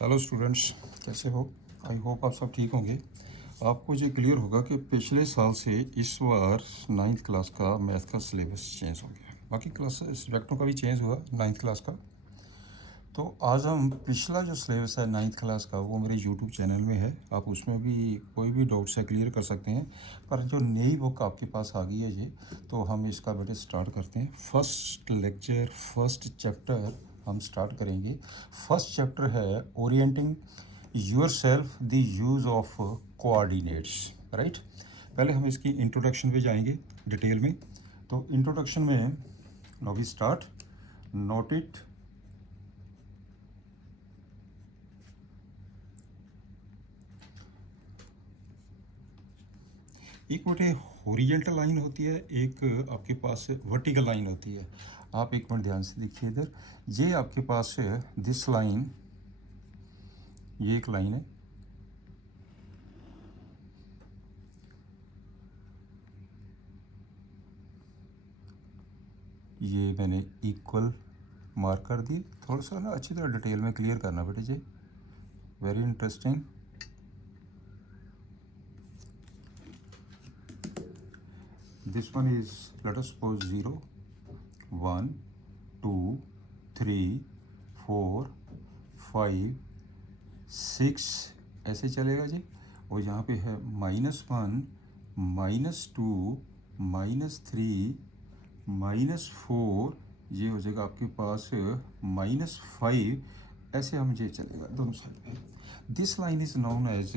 Hello students, कैसे हो? I hope आप सब ठीक होंगे। आपको ये क्लियर होगा कि पिछले साल से इस बार नाइन्थ क्लास का मैथ का सिलेबस चेंज हो गया। बाकी क्लास सब्जेक्टों का भी चेंज हुआ नाइन्थ क्लास का। तो आज हम पिछला जो सिलेबस है नाइन्थ क्लास का वो मेरे यूट्यूब चैनल में है, आप उसमें भी कोई भी डाउट्स है क्लियर कर सकते हैं। पर जो नई बुक आपके पास आ गई है ये, तो हम इसका बेटे स्टार्ट करते हैं। फर्स्ट लेक्चर फर्स्ट चैप्टर हम स्टार्ट करेंगे। फर्स्ट चैप्टर है orienting your self the use of coordinates, right. पहले हम इसकी इंट्रोडक्शन पे जाएंगे डिटेल में। तो इंट्रोडक्शन में now we start. Note it. एक बेटे हॉरिजेंटल लाइन होती है, एक आपके पास वर्टिकल लाइन होती है। आप एक मिनट ध्यान से देखिए इधर। ये आपके पास है दिस लाइन, ये एक लाइन है। ये मैंने इक्वल मार्क कर दिए। थोड़ा सा ना अच्छी तरह डिटेल में क्लियर करना बेटे जी, very interesting. This one is let us suppose 0 1 2 3 4 5 6 ऐसे चलेगा जी। और यहाँ पे है -1 -2 -3 -4, ये हो जाएगा आपके पास -5। ऐसे हम ये चलेगा दोनों साइड में। This line is known as,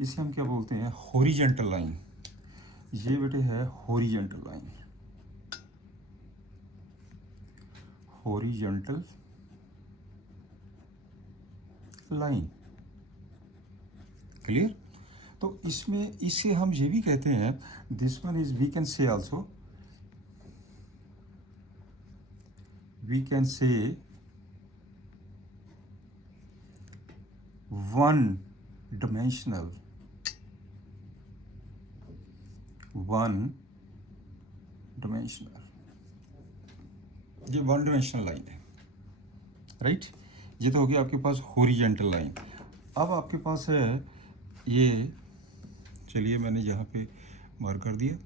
इसे हम क्या बोलते हैं, हॉरिजेंटल लाइन। ये बेटे है horizontal line, horizontal line. Clear? तो इसमें इसे हम ये भी कहते हैं, this one is we can say also, we can say one dimensional, one dimensional, ये वन डिमेंशनल लाइन है, राइट। ये तो हो गया आपके पास हॉरिजेंटल लाइन। अब आपके पास है ये, चलिए मैंने यहाँ पे मार्क कर दिया,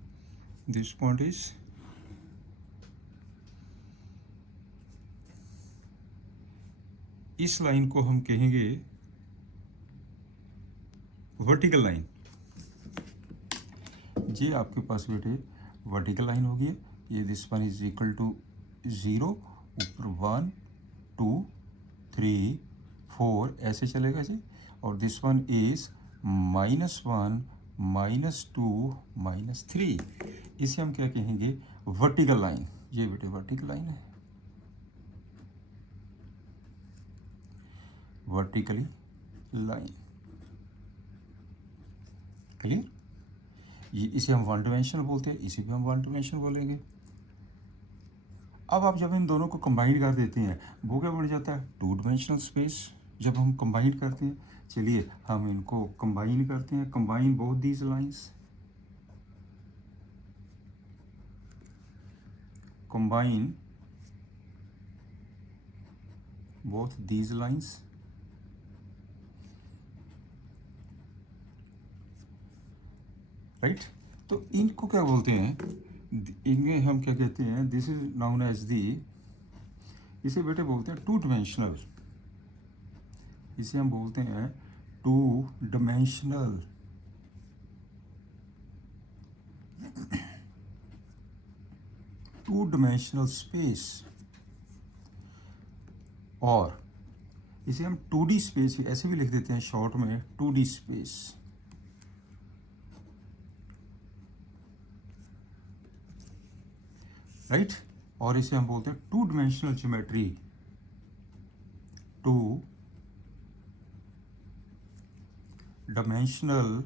दिस पॉइंट इज, इस लाइन को हम कहेंगे वर्टिकल लाइन। ये आपके पास बेटे वर्टिकल लाइन होगी। ये this one is equal to 0, ऊपर 1 2 3 4 ऐसे चलेगा जी। और दिस वन इज -1 -2 -3, इसे हम क्या कहेंगे, वर्टिकल लाइन। ये बेटे वर्टिकल लाइन है, वर्टिकली लाइन। क्लियर? ये इसे हम वन डिमेंशनल बोलते हैं, इसे भी हम वन डिमेंशनल बोलेंगे। अब आप जब इन दोनों को कंबाइन कर देते हैं वो क्या बन जाता है, टू डिमेंशनल स्पेस। जब हम कंबाइन करते हैं, चलिए हम इनको कंबाइन करते हैं। Combine both these lines, combine both these lines, right. तो इनको क्या बोलते हैं, इनमें हम क्या कहते हैं, this is known as the, इसे बेटे बोलते हैं टू डिमेंशनल। इसे हम बोलते हैं two dimensional, two dimensional space. और इसे हम 2D स्पेस ऐसे भी लिख देते हैं शॉर्ट में, 2D स्पेस, राइट। और इसे हम बोलते हैं two dimensional geometry, two dimensional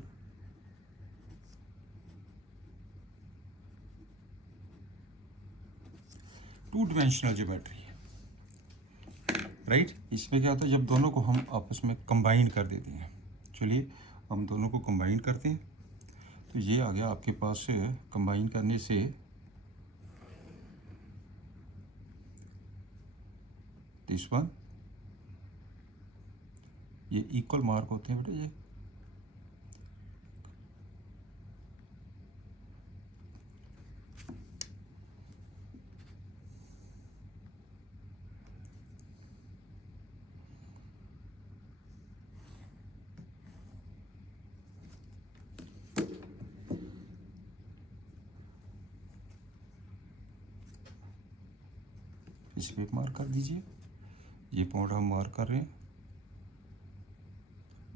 geometry, right. इसमें क्या होता है, जब दोनों को हम आपस में कंबाइन कर देते हैं। चलिए हम दोनों को कंबाइन करते हैं, तो ये आ गया आपके पास, कंबाइन करने से दिस वन ये इक्वल मार्क होते हैं बेटा ये। इस पे मार्क कर दीजिए, ये पॉइंट हम मार्क कर रहे हैं,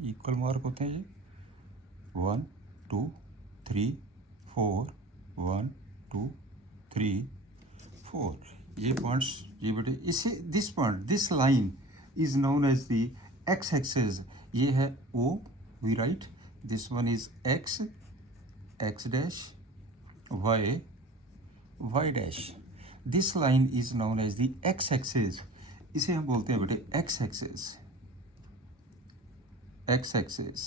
इक्वल मार्क होते हैं ये 1 2 3 4 1 2 3 4। ये पॉइंट्स ये बेटे इसे this point this line is known as the X axis. ये है O, we write this one is X X dash Y Y dash. This line is known as the X axis. इसे हम बोलते हैं बेटे एक्स एक्सेस, एक्स एक्सेस।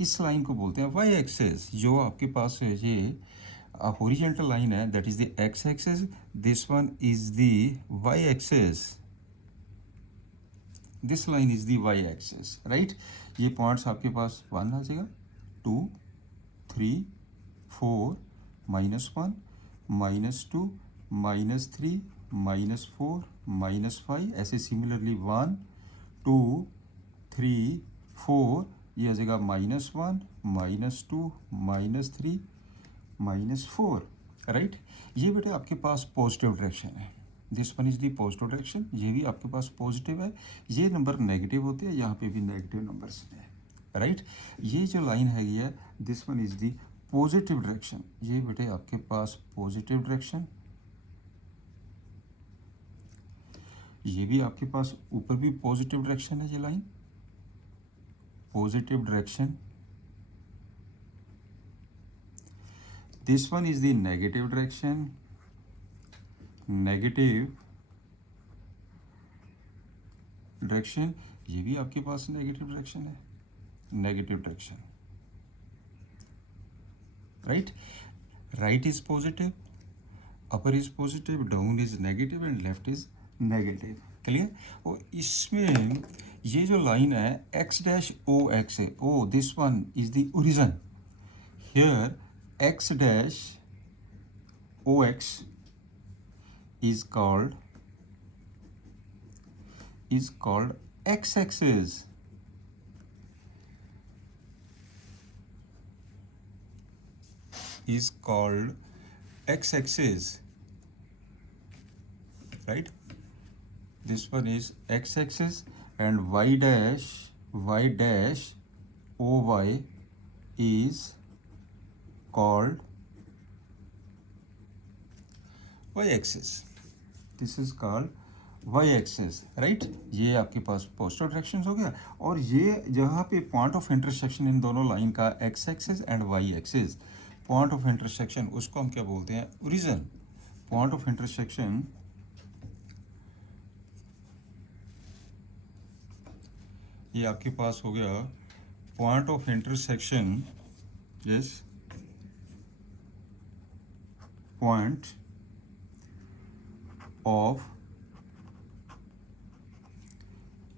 इस line को बोलते हैं वाई एक्सेस। जो आपके पास है ये हॉरिजॉन्टल लाइन है, that is the X axis, this one is the Y axis, this line is the Y axis, right. ये पॉइंट्स आपके पास 1 आ जाएगा, 2 3 4 -1 -2 -3 -4 -5, ऐसे सिमिलरली 1 2 3 4, ये आ जाएगा -1 -2 -3 -4, राइट। ये बेटे आपके पास पॉजिटिव डायरेक्शन है, this one is the positive direction. ये भी आपके पास पॉजिटिव है, ये नंबर नेगेटिव होते हैं, यहाँ पे भी नेगेटिव नंबर्स हैं, राइट। ये जो लाइन है ये this one is the positive direction. ये बेटे आपके पास पॉजिटिव डायरेक्शन, ये भी आपके पास ऊपर भी पॉजिटिव डायरेक्शन है, ये line positive direction. This one is the negative direction, negative direction। ये भी आपके पास नेगेटिव डायरेक्शन है, negative direction, right. Right is positive, upper is positive, down is negative and left is negative, clear. और इसमें ये जो लाइन है x dash O X है, O this one is the origin. Here x dash ox is called x-axis, is called x-axis, right। this one is x-axis and y dash oy is called y-axis, this is called y-axis, right। ये आपके पास positive direction हो गया। और ये जहाँ पे point of intersection इन दोनों line का X axis and Y axis, point of intersection उसको हम क्या बोलते हैं, ओरिजिन। पॉइंट ऑफ इंटरसेक्शन ये आपके पास हो गया point of intersection, yes point of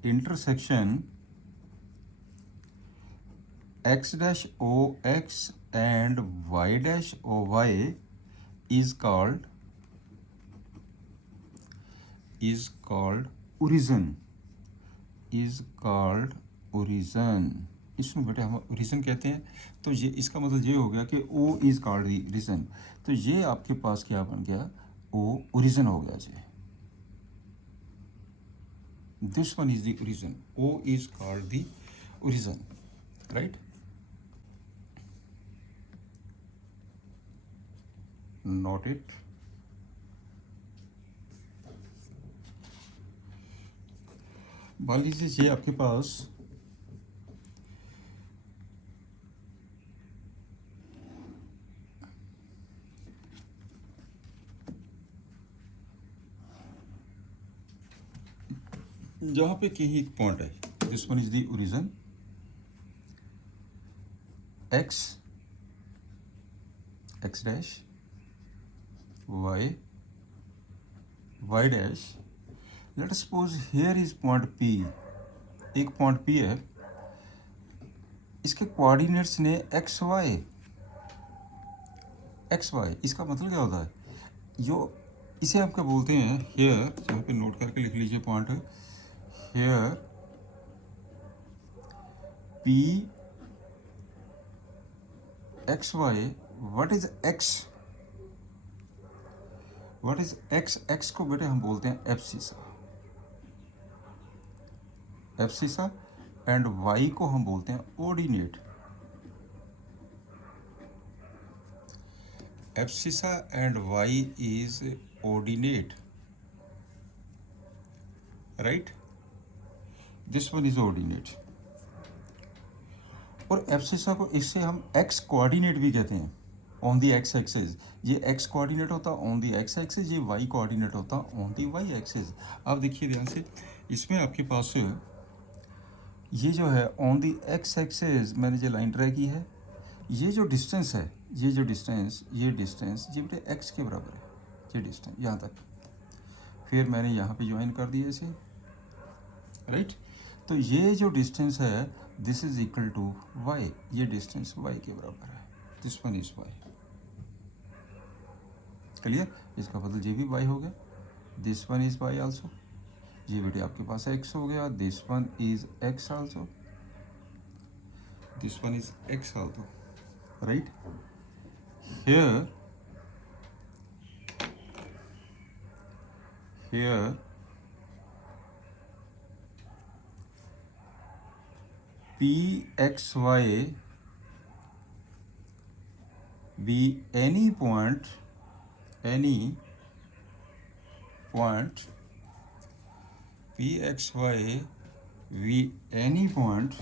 intersection x dash o x and y dash o y is called origin, is called origin। इसमें बेटे हम ओरिजिन कहते हैं। तो ये इसका मतलब ये हो गया कि O is called the origin. तो ये आपके पास क्या बन गया, ओ ओरिजिन हो गया जी, this one is the origin, O is called the origin, right. Note it. मान लीजिए ये आपके पास जहाँ पे कहीं एक पॉइंट है, this one is the origin, X X dash Y Y dash. Let suppose here is point P, एक पॉइंट पी है, इसके कोऑर्डिनेट्स ने एक्स वाई, इसका मतलब क्या होता है, जो इसे हम क्या बोलते हैं, हेयर, यहाँ पे नोट करके लिख लीजिए point, here P X Y, what is X, X को बेटे हम बोलते हैं एब्सिसा, एंड वाई को हम बोलते हैं ordinate. Abscissa and Y is ordinate, right, this one is ordinate. और एब्सिसा को इससे हम एक्स कोऑर्डिनेट भी कहते हैं, ऑन दी एक्स एक्सिस, ये एक्स कोऑर्डिनेट होता ऑन दी एक्स एक्सिस, ये वाई कोऑर्डिनेट होता ऑन दी वाई एक्सिस। अब देखिए ध्यान से, इसमें आपके पास ये जो है ऑन दी एक्स एक्सिस मैंने जो लाइन ड्रा की है, ये जो डिस्टेंस है, ये डिस्टेंस ये बेटे एक्स के बराबर है, ये डिस्टेंस यहाँ तक, फिर मैंने यहाँ पे ज्वाइन कर दिया इसे, राइट। तो ये जो डिस्टेंस है this is equal to y, ये डिस्टेंस वाई के बराबर है, this one is y, clear. इसका बदल ये भी वाई हो गया, this one is y also, ये बेटे आपके पास एक्स हो गया, this one is x also, this one is x also, right. here pxy be any point pxy be any point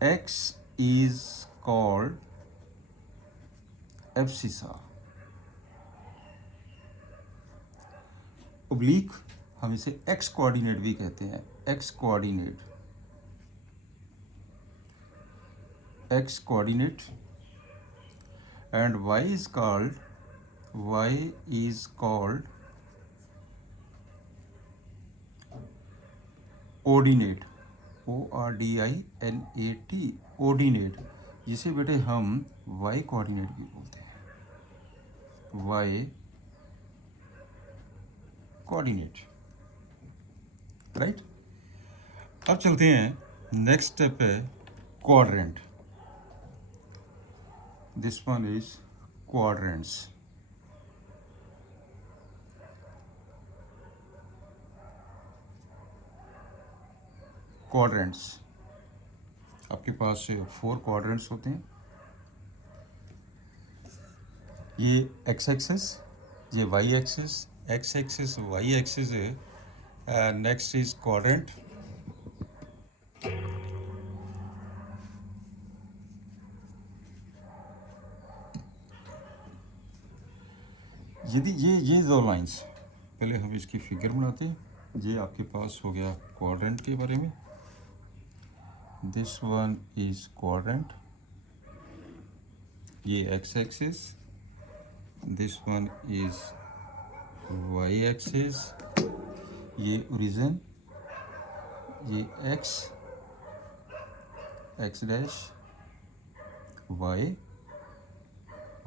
x is called abscissa. Oblique हम इसे x coordinate भी कहते हैं, x coordinate and y is called ordinate, ORDINAT, ordinate, जिसे बेटे हम y coordinate भी बोलते हैं, y कोऑर्डिनेट, राइट। अब चलते हैं नेक्स्ट स्टेप है quadrant, this one is quadrants. Quadrants आपके पास 4 क्वाड्रेंट्स होते हैं, ये एक्स एक्सिस, ये y axis, x axis y axis है, नेक्स्ट इज क्वाड्रेंट। यदि ये 2 लाइंस, पहले हम इसकी फिगर बनाते हैं, ये आपके पास हो गया क्वाड्रेंट के बारे में, दिस वन इज क्वाड्रेंट, ये x axis, this one is y axis, ये ओरिजिन, ये x dash,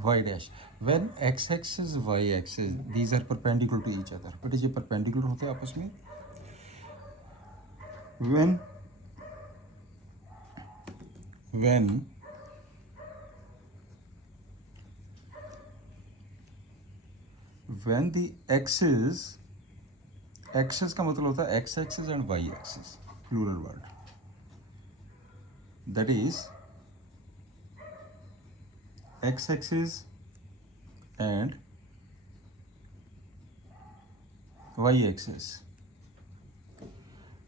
y dash. When x axis y axis these are perpendicular to each other, but ये perpendicular होते हैं आपस में, when the axis का मतलब होता है x axis and y axis, plural word, that is x axis and y axis,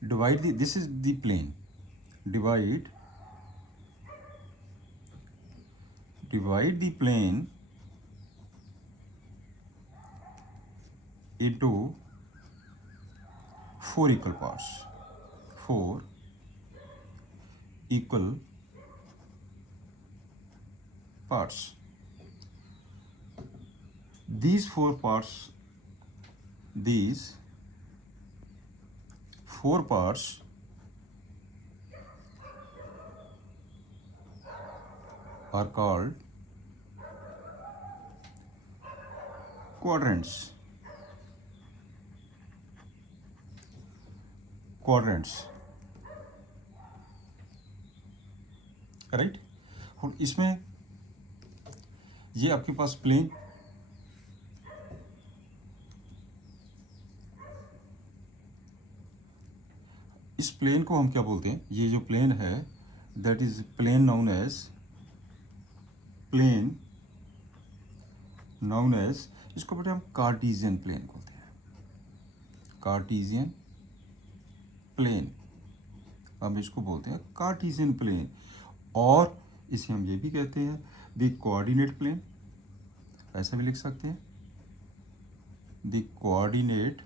divide this is the plane, divide the plane into 4 equal parts, 4 equal parts. these four parts are called quadrants. Right. और इसमें ये आपके पास plane, इस plane को हम क्या बोलते हैं, ये जो प्लेन है that is plane known as इसको बेटे हम कार्टीजियन प्लेन बोलते हैं। कार्टीजियन प्लेन हम इसको बोलते हैं कार्टीजियन प्लेन। और इसे हम ये भी कहते हैं द कोऑर्डिनेट प्लेन, ऐसा भी लिख सकते हैं द कोऑर्डिनेट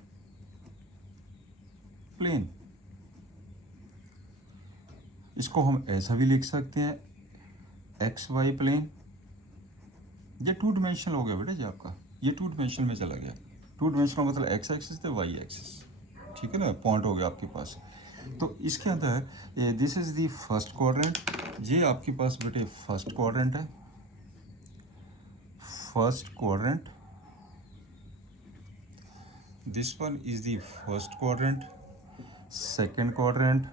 प्लेन। इसको हम ऐसा भी लिख सकते हैं एक्स वाई प्लेन। ये टू डिमेंशनल हो गया बेटा जी आपका, ये टू डिमेंशनल में चला गया। टू डिमेंशनल मतलब एक्स एक्सिस तो वाई एक्सिस, ठीक है ना, पॉइंट हो गया आपके पास। तो इसके अंदर this is the first quadrant, ये आपके पास बेटे फर्स्ट क्वाड्रेंट है, first quadrant. This one is the first quadrant, second quadrant,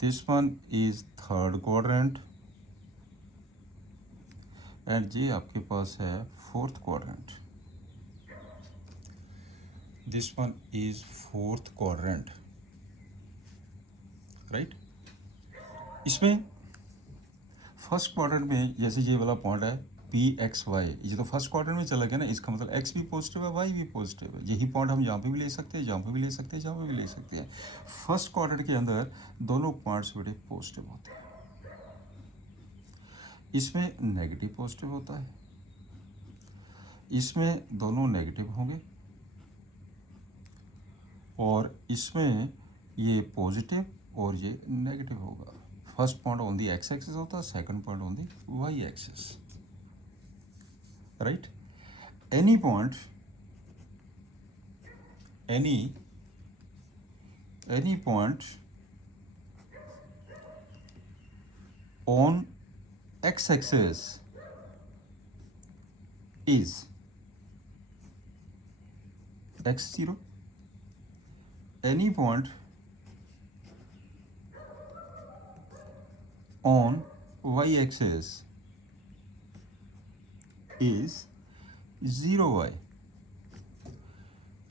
this one is third quadrant and ये आपके पास है fourth quadrant, this one is fourth quadrant, right। इसमें first quadrant में जैसे ये वाला पॉइंट है पी एक्स वाई, ये तो फर्स्ट क्वाड्रेंट में चला गया ना, इसका मतलब एक्स भी पॉजिटिव है वाई भी पॉजिटिव है। यही पॉइंट हम यहाँ पे भी ले सकते हैं, जहाँ पे भी ले सकते हैं, जहाँ पे भी ले सकते हैं। फर्स्ट क्वाड्रेंट के अंदर दोनों पॉइंट्स बड़े पॉजिटिव होते हैं, इसमें नेगेटिव पॉजिटिव होता है, इसमें दोनों नेगेटिव होंगे और इसमें ये पॉजिटिव और ये नेगेटिव होगा। First point on the x axis होता है, second point on the Y axis, right. Any point on x-axis is x0, any point on y-axis is 0y,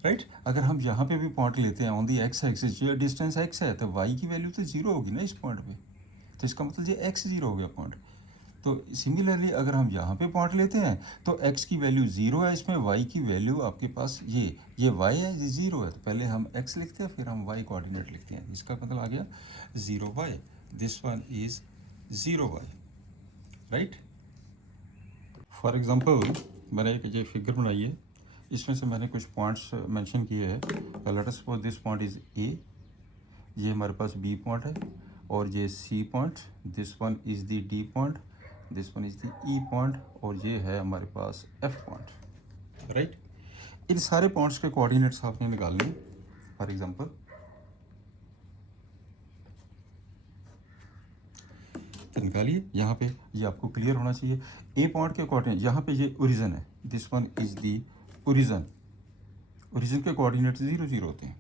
right. अगर हम यहाँ पे भी पॉइंट लेते हैं ऑन दी एक्स एक्सिस, जो डिस्टेंस x है तो y की वैल्यू तो 0 होगी ना इस पॉइंट पे, तो इसका मतलब ये x0 हो गया पॉइंट। तो सिमिलरली अगर हम यहाँ पे पॉइंट लेते हैं तो x की वैल्यू 0 है, इसमें y की वैल्यू आपके पास ये y है, ये 0 है, तो पहले हम x लिखते हैं फिर हम y कोऑर्डिनेट लिखते हैं, इसका मतलब आ गया 0y, this one is 0y, right. For example मैंने एक ये फिगर बनाई है, इसमें से मैंने कुछ पॉइंट्स मेंशन किए हैं। Let us suppose this point is A, ये हमारे पास बी पॉइंट है और ये C point, this one is the D point, this one is the E point और ये है हमारे पास एफ पॉइंट, राइट। इन सारे पॉइंट्स के कोऑर्डिनेट्स आपने निकालने। फॉर एग्जांपल निकालिए, यहाँ पे ये आपको क्लियर होना चाहिए। ए पॉइंट के कोऑर्डिनेट, यहाँ पे ये ओरिजिन है, this one is the origin, origin के कोऑर्डिनेट 0 0 होते हैं,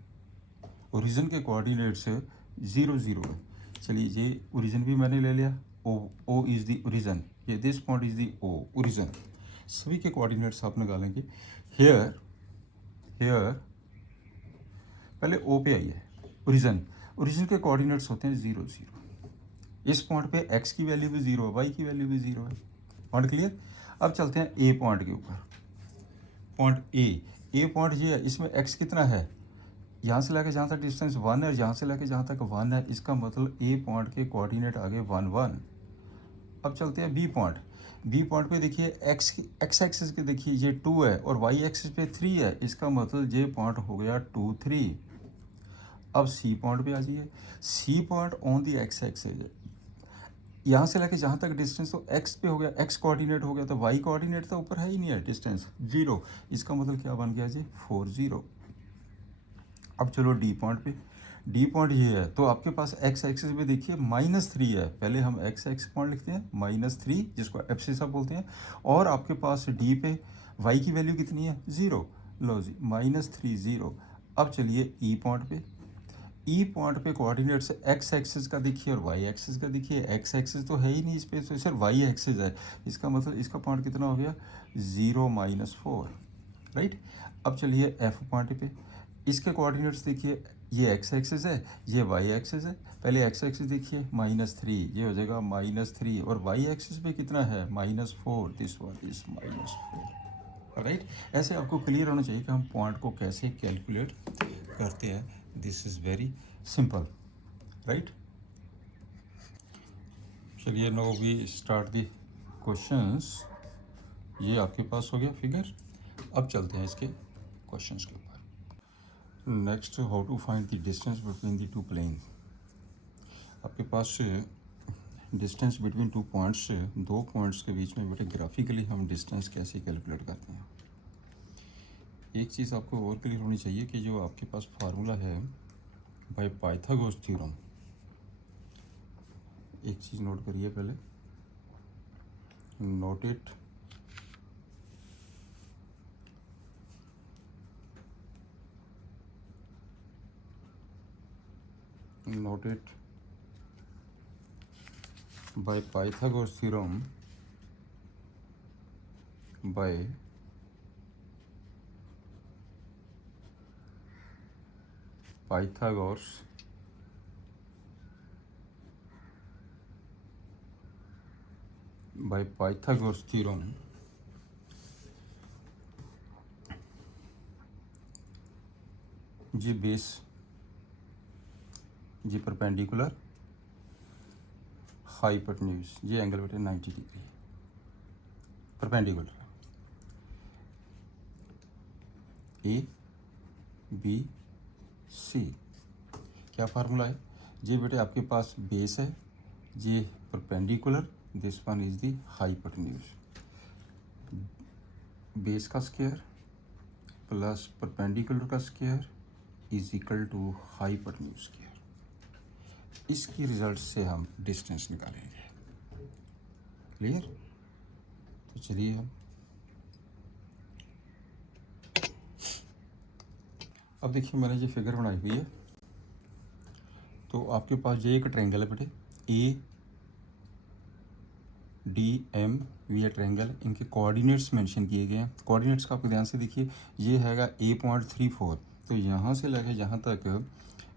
ओरिजिन के कोऑर्डिनेट्स 0 0 है। चलिए ये ओरिजिन भी मैंने ले लिया, ओ इज दी ओरिजिन, ये this point is the O origin, सभी के कोऑर्डिनेट्स आप निकालेंगे। हेयर पहले ओ पे आइए, ओरिजिन के कोऑर्डिनेट्स होते हैं 0 0। इस पॉइंट पे x की वैल्यू भी 0 है, y की वैल्यू भी 0 है, पॉइंट क्लियर। अब चलते हैं ए पॉइंट के ऊपर, पॉइंट ए पॉइंट ये है, इसमें x कितना है, यहाँ से लेकर जहाँ तक डिस्टेंस 1 है और यहाँ से लेकर जहाँ तक 1 है, इसका मतलब ए पॉइंट के कोऑर्डिनेट आगे 1 1। अब चलते हैं बी पॉइंट पे देखिए एक्स एक्सिस के देखिए ये 2 है और वाई एक्सिस पे 3 है, इसका मतलब ये पॉइंट हो गया 2 3। अब सी पॉइंट पे आ जाइए, C point on the x axis, यहाँ से लेके जहाँ तक डिस्टेंस तो एक्स पे हो गया, एक्स कोऑर्डिनेट हो गया, तो वाई कोऑर्डिनेट तो ऊपर है ही नहीं है, डिस्टेंस 0। इसका मतलब क्या बन गया जी 40। अब चलो डी पॉइंट पे, डी पॉइंट ये है तो आपके पास एक्स एक्सिस में देखिए -3 है, पहले हम एक्स पॉइंट लिखते हैं -3 जिसको एब्सिसा बोलते हैं, और आपके पास डी पे वाई की वैल्यू कितनी है 0। लो जी -3 0। अब चलिए ई पॉइंट पे, ई पॉइंट पे कोऑर्डिनेट्स एक्स एक्सिस का देखिए और वाई एक्सिस का देखिए, एक्स एक्सिस तो है ही नहीं इस पे, तो सिर्फ वाई एक्सिस है, इसका मतलब इसका पॉइंट कितना हो गया 0 -4, राइट। अब चलिए एफ पॉइंट पे, इसके कोऑर्डिनेट्स देखिए, ये एक्स एक्सिस है, ये वाई एक्सिस है, पहले एक्स एक्सिस देखिए -3, ये हो जाएगा -3, और वाई एक्सिस पे कितना है -4, दिस वन इज -4, राइट। ऐसे आपको क्लियर होना चाहिए कि हम पॉइंट को कैसे कैलकुलेट करते हैं, this is very simple, right. चलिए now we start the questions. ये आपके पास हो गया फिगर, अब चलते हैं इसके क्वेश्चंस के ऊपर। Next, how to find the distance between the two plane. आपके पास डिस्टेंस बिटवीन टू पॉइंट्स, दो पॉइंट्स के बीच में बेटे ग्राफिकली हम डिस्टेंस कैसे कैलकुलेट करते हैं। एक चीज़ आपको और क्लियर होनी चाहिए कि जो आपके पास फार्मूला है बाय पाइथागोरस थ्योरम, एक चीज़ नोट करिए पहले, note it, note it by Pythagoras theorem, by Pythagoras theorem, जी बेस, जी परपेंडिकुलर, हाइपोटेन्यूज, ये एंगल बेटे 90 degree perpendicular, A B C. क्या फार्मूला है जी बेटे, आपके पास बेस है, ये perpendicular, this one is the hypotenuse. Base का स्क्वायर प्लस परपेंडिकुलर का square is equal to hypotenuse square. इसकी रिजल्ट से हम डिस्टेंस निकालेंगे, क्लियर। तो चलिए हम अब देखिए, मैंने ये फिगर बनाई हुई है, तो आपके पास ये एक ट्रायंगल है बेटे, ए डी एम वी है ट्रायंगल, इनके कोऑर्डिनेट्स मेंशन किए गए हैं। कोऑर्डिनेट्स का आपको ध्यान से देखिए, ये हैगा A.34, तो यहाँ से लेके जहाँ तक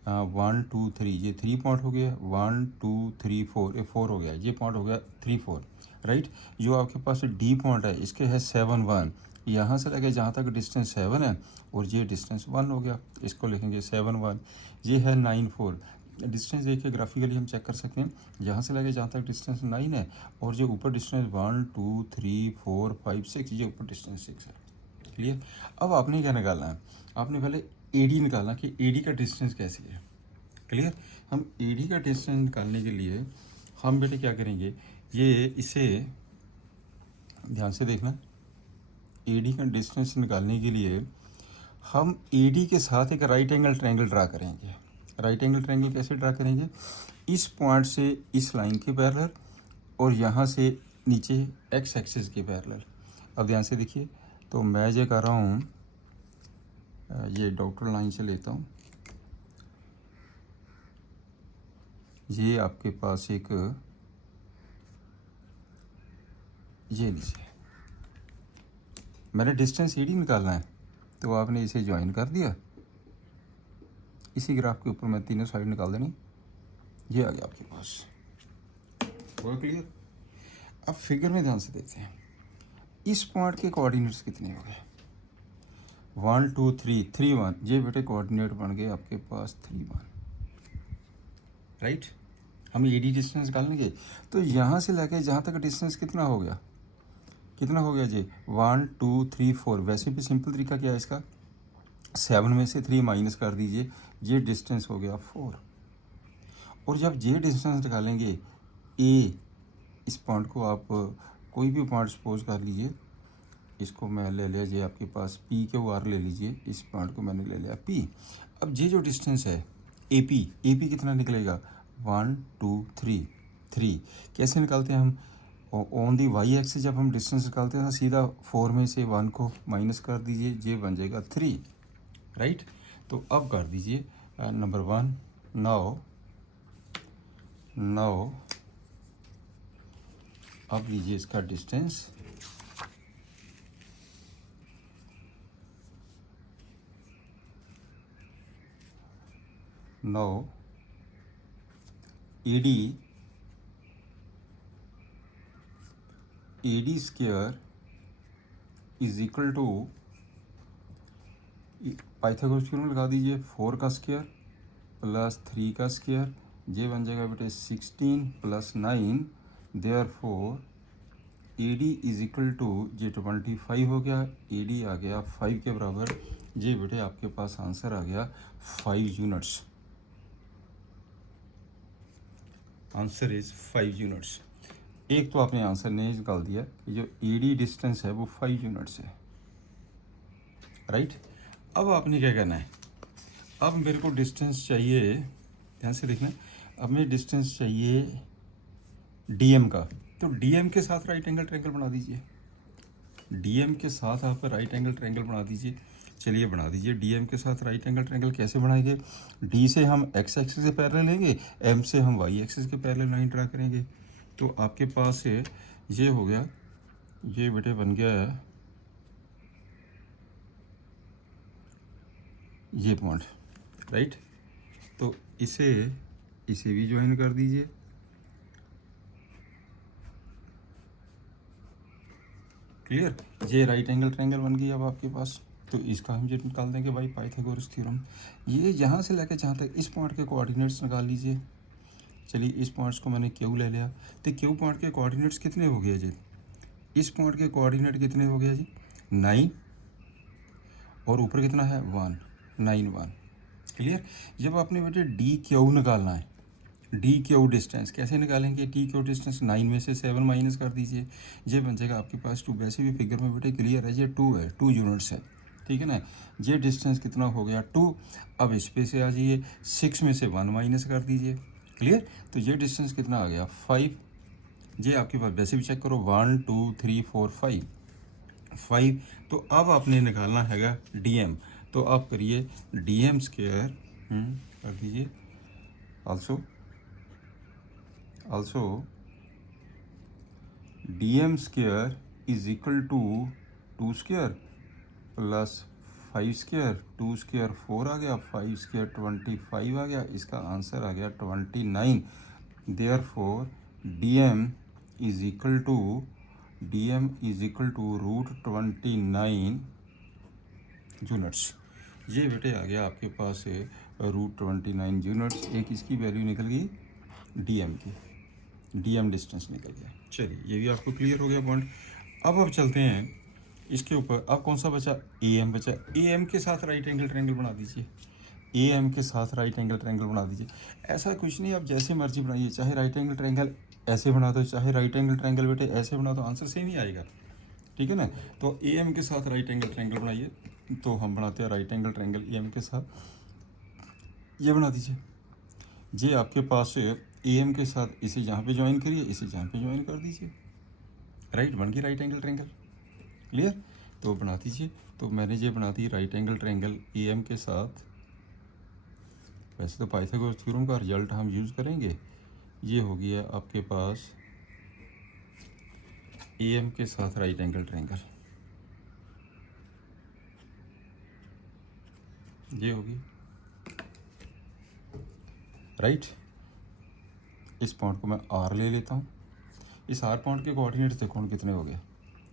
1 2 3, ये 3 पॉइंट हो गया, 1 2 3 4, ये 4 हो गया, ये पॉइंट हो गया 3 4, राइट। जो आपके पास डी पॉइंट है, इसके है 7 1, यहाँ से लेके जहाँ तक डिस्टेंस 7 है, और ये डिस्टेंस 1 हो गया, इसको लिखेंगे 7 1। ये है 9 4, डिस्टेंस देखिए ग्राफिकली हम चेक कर सकते हैं, यहाँ से लेके जहाँ तक डिस्टेंस 9 है, और जो ऊपर डिस्टेंस 1 2 3 4 5 6, ये ऊपर डिस्टेंस 6 है, क्लियर। अब आपने क्या निकालना है, आपने पहले AD निकालना कि AD का डिस्टेंस कैसे है, क्लियर। हम AD का डिस्टेंस निकालने के लिए हम बेटे क्या करेंगे, ये इसे ध्यान से देखना, AD का डिस्टेंस निकालने के लिए हम AD के साथ एक राइट एंगल ट्रायंगल ड्रा करेंगे। राइट एंगल ट्रायंगल कैसे ड्रा करेंगे, इस पॉइंट से इस लाइन के पैरेलल, और यहाँ से नीचे एक्स एक्सिस के पैरेलल। अब ध्यान से देखिए, तो मैं ये कर रहा हूँ, ये डॉक्टर लाइन से लेता हूँ, ये आपके पास एक, ये लीजिए, मैंने डिस्टेंस AD निकालना है, तो आपने इसे ज्वाइन कर दिया, इसी ग्राफ के ऊपर मैं तीनों साइड निकाल देनी, ये आ गया आपके पास, वो क्लियर। अब फिगर में ध्यान से देखते हैं, इस पॉइंट के कोऑर्डिनेट्स कितने हो गए, 1 2 3 3 1, ये बेटे कोऑर्डिनेट बन गए आपके पास 3 1, राइट। हम AD डिस्टेंस निकालेंगे, तो यहाँ से लेके जहाँ तक डिस्टेंस कितना हो गया, कितना हो गया जी 1 2 3 4। वैसे भी सिंपल तरीका क्या है इसका, 7 में से 3 माइनस कर दीजिए, ये डिस्टेंस हो गया 4। और जब ये डिस्टेंस निकालेंगे A इस पॉइंट को आप कोई भी पॉइंट सपोज कर लीजिए, इसको मैं ले लिया जी आपके पास पी के आर ले लीजिए, इस पॉइंट को मैंने ले लिया पी। अब ये जो डिस्टेंस है ए पी कितना निकलेगा 1 2 3 3। कैसे निकालते हैं हम, ऑन दी वाई एक्सिस जब हम डिस्टेंस निकालते हैं सीधा 4 में से 1 को माइनस कर दीजिए, ये बन जाएगा 3, राइट। तो अब कर दीजिए नंबर 1। नाउ अब लीजिए इसका distance, now AD square is equal to, Pythagoras theorem लगा दीजिए, 4 का स्क्वायर प्लस 3 का स्क्वायर, ये बन जाएगा बेटे 16 plus 9, therefore AD is equal to, ये 25 हो गया, AD आ गया 5 के बराबर। ये बेटे आपके पास आंसर आ गया 5 यूनिट्स, आंसर इज 5 यूनिट्स। एक तो आपने आंसर नहीं निकाल दिया कि जो AD डिस्टेंस है वो 5 यूनिट्स है, राइट। अब आपने क्या करना है, अब मेरे को डिस्टेंस चाहिए, ध्यान से देखना, अब मुझे डिस्टेंस चाहिए DM का, तो DM के साथ राइट एंगल ट्रायंगल बना दीजिए, DM के साथ आप राइट एंगल ट्रायंगल बना दीजिए। चलिए बना दीजिए DM के साथ राइट एंगल ट्रायंगल। कैसे बनाएंगे, D से हम X एक्सिस के पैरेलल लेंगे, M से हम Y एक्सिस के पैरेलल लाइन ड्रा करेंगे। तो आपके पास ये हो गया, ये बेटे बन गया है ये पॉइंट, राइट। तो इसे भी ज्वाइन कर दीजिए, क्लियर। ये राइट एंगल ट्रायंगल बन गई अब आपके पास। तो इसका हम जो निकाल देंगे भाई पाइथागोरस थ्योरम। ये जहाँ से लेकर जहाँ तक इस पॉइंट के कोऑर्डिनेट्स निकाल लीजिए। चलिए इस पॉइंट्स को मैंने क्यू ले लिया, तो क्यू पॉइंट के कोऑर्डिनेट्स कितने हो गए जी, इस पॉइंट के कोऑर्डिनेट कितने हो गया जी 9, और ऊपर कितना है 1, 9 1, क्लियर। जब आपने बेटे डी क्यू निकालना है, डी क्यू डिस्टेंस कैसे निकालेंगे, डी क्यू डिस्टेंस 9 में से 7 माइनस कर दीजिए, ये बन जाएगा आपके पास 2। वैसे भी फिगर में बेटे क्लियर है, ये 2 है, 2 यूनिट्स है, ठीक है ना। ये डिस्टेंस कितना हो गया 2। अब इस पे से आ जाइए, 6 में से 1 माइनस कर दीजिए, क्लियर। तो ये डिस्टेंस कितना आ गया 5। ये आपके पास वैसे भी चेक करो 1 2 3 4 5। तो अब आपने निकालना हैगा DM। तो आप करिए DM स्क्वायर कर दीजिए, also DM square is equal to 2 square plus 5 square, 2 square 4 आ गया, 5 स्क्वायर 25 आ गया, इसका आंसर आ गया 29। Therefore DM is equal to root 29 units. ये बेटे आ गया आपके पास रूट 29 यूनिट्स। एक इसकी वैल्यू निकल गई DM की, DM डिस्टेंस निकल गया। चलिए ये भी आपको क्लियर हो गया पॉइंट। अब चलते हैं इसके ऊपर। अब कौन सा बचा, AM बचा। AM के साथ राइट एंगल ट्रायंगल बना दीजिए, AM के साथ राइट एंगल ट्रायंगल बना दीजिए। ऐसा कुछ नहीं, आप जैसे मर्जी बनाइए, चाहे राइट एंगल ट्रायंगल ऐसे बना दो, चाहे राइट एंगल ट्रायंगल बेटे ऐसे बना दो, आंसर सेम ही आएगा, ठीक है ना। तो AM के साथ राइट एंगल ट्रायंगल बनाइए। तो हम बनाते हैं राइट एंगल ट्रायंगल AM के साथ, ये बना दीजिए। ये आपके पास AM के साथ इसे जहाँ पे ज्वाइन करिए, इसे जहाँ पे ज्वाइन कर दीजिए, राइट, बन गई राइट एंगल ट्रायंगल, क्लियर। तो बना दीजिए। तो मैंने ये बना दी राइट एंगल ट्रायंगल AM के साथ। वैसे तो पाइथागोरस थ्योरम का रिजल्ट हम यूज़ करेंगे। ये हो गया आपके पास AM के साथ राइट एंगल ट्रायंगल, ये होगी, राइट। इस पॉइंट को मैं R ले लेता हूँ। इस R पॉइंट के कोऑर्डिनेट्स देखो कितने हो गए,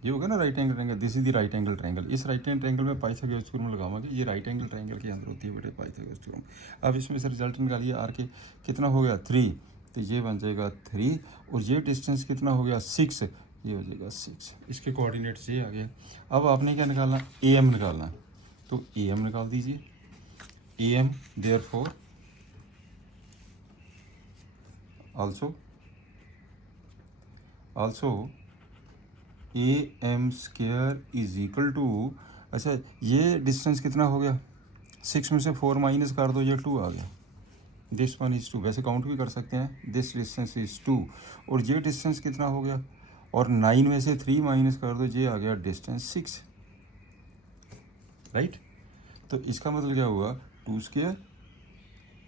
ये होगा ना right angle triangle, this is the right angle triangle. इस राइट एंगल ट्रायंगल में पाइथागोरस थ्योरम लगावांगे, ये राइट एंगल ट्रायंगल के अंदर होती है बेटे पाइथागोरस थ्योरम। अब इसमें से रिजल्ट निकालिए, R के कितना हो गया 3, तो ये बन जाएगा 3, और ये डिस्टेंस कितना हो गया 6, ये हो जाएगा 6। इसके कोऑर्डिनेट्स ये आ गए। अब आपने क्या निकालना, AM निकालना, तो AM निकाल दीजिए। AM therefore also A M square is equal to, अच्छा ये डिस्टेंस कितना हो गया, 6 में से 4 माइनस कर दो, ये 2 आ गया, दिस वन इज़ 2, वैसे काउंट भी कर सकते हैं, दिस डिस्टेंस इज़ 2, और ये डिस्टेंस कितना हो गया, और 9 में से 3 माइनस कर दो, ये आ गया डिस्टेंस 6, राइट। तो इसका मतलब क्या हुआ, 2 square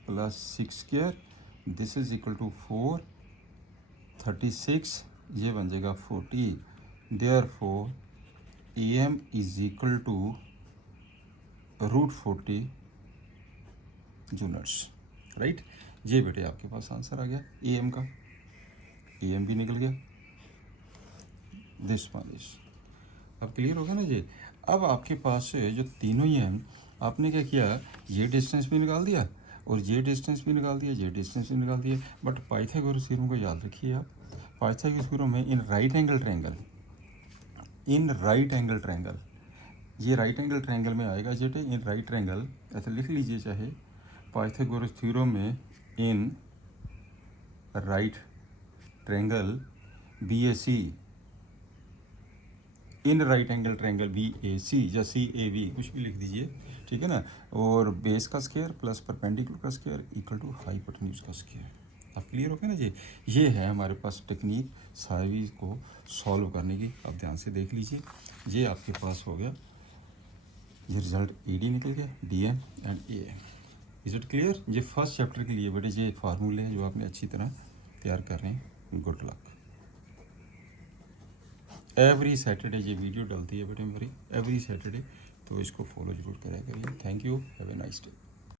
plus 6 square, this is equal to 4, 36, ये बन जाएगा 40, therefore A M is equal to √40 units, right. ये बेटे आपके पास आंसर आ गया ए एम का, ए एम भी निकल गया, दिस वन इज, अब क्लियर होगा ना जी। अब आपके पास से जो तीनों ही हैं, आपने क्या किया, ये डिस्टेंस भी निकाल दिया और ये डिस्टेंस भी निकाल दिया, ये डिस्टेंस भी निकाल दिया, बट पाइथागोरस थ्योरम को याद रखिए आप, पाइथागोरस थ्योरम में in right angle triangle, in right angle triangle, ये राइट एंगल ट्रायंगल में आएगा जेटे, इन राइट ट्रायंगल ऐसा लिख लीजिए चाहे, पाइथागोरस थ्योरम में in right triangle B A C, in right angle triangle B A C या सी ए बी, कुछ भी लिख दीजिए, ठीक है ना, और बेस का स्क्वायर प्लस परपेंडिकुलर का स्क्वायर इक्वल टू हाइपोटेन्यूज का स्क्वायर। अब क्लियर हो गया ना जी। ये है हमारे पास टेक्निक सारी को सॉल्व करने की, आप ध्यान से देख लीजिए। ये आपके पास हो गया, ये रिजल्ट ए डी निकल गया, D M and A M. Is it clear. ये फर्स्ट चैप्टर के लिए बेटे ये फार्मूले हैं जो आपने अच्छी तरह तैयार कर रहे हैं। Good luck. एवरी सैटरडे ये वीडियो डलती है बेटे मेरी, एवरी सैटरडे, तो इसको फॉलो जरूर करा करिए। Thank you, have a nice day.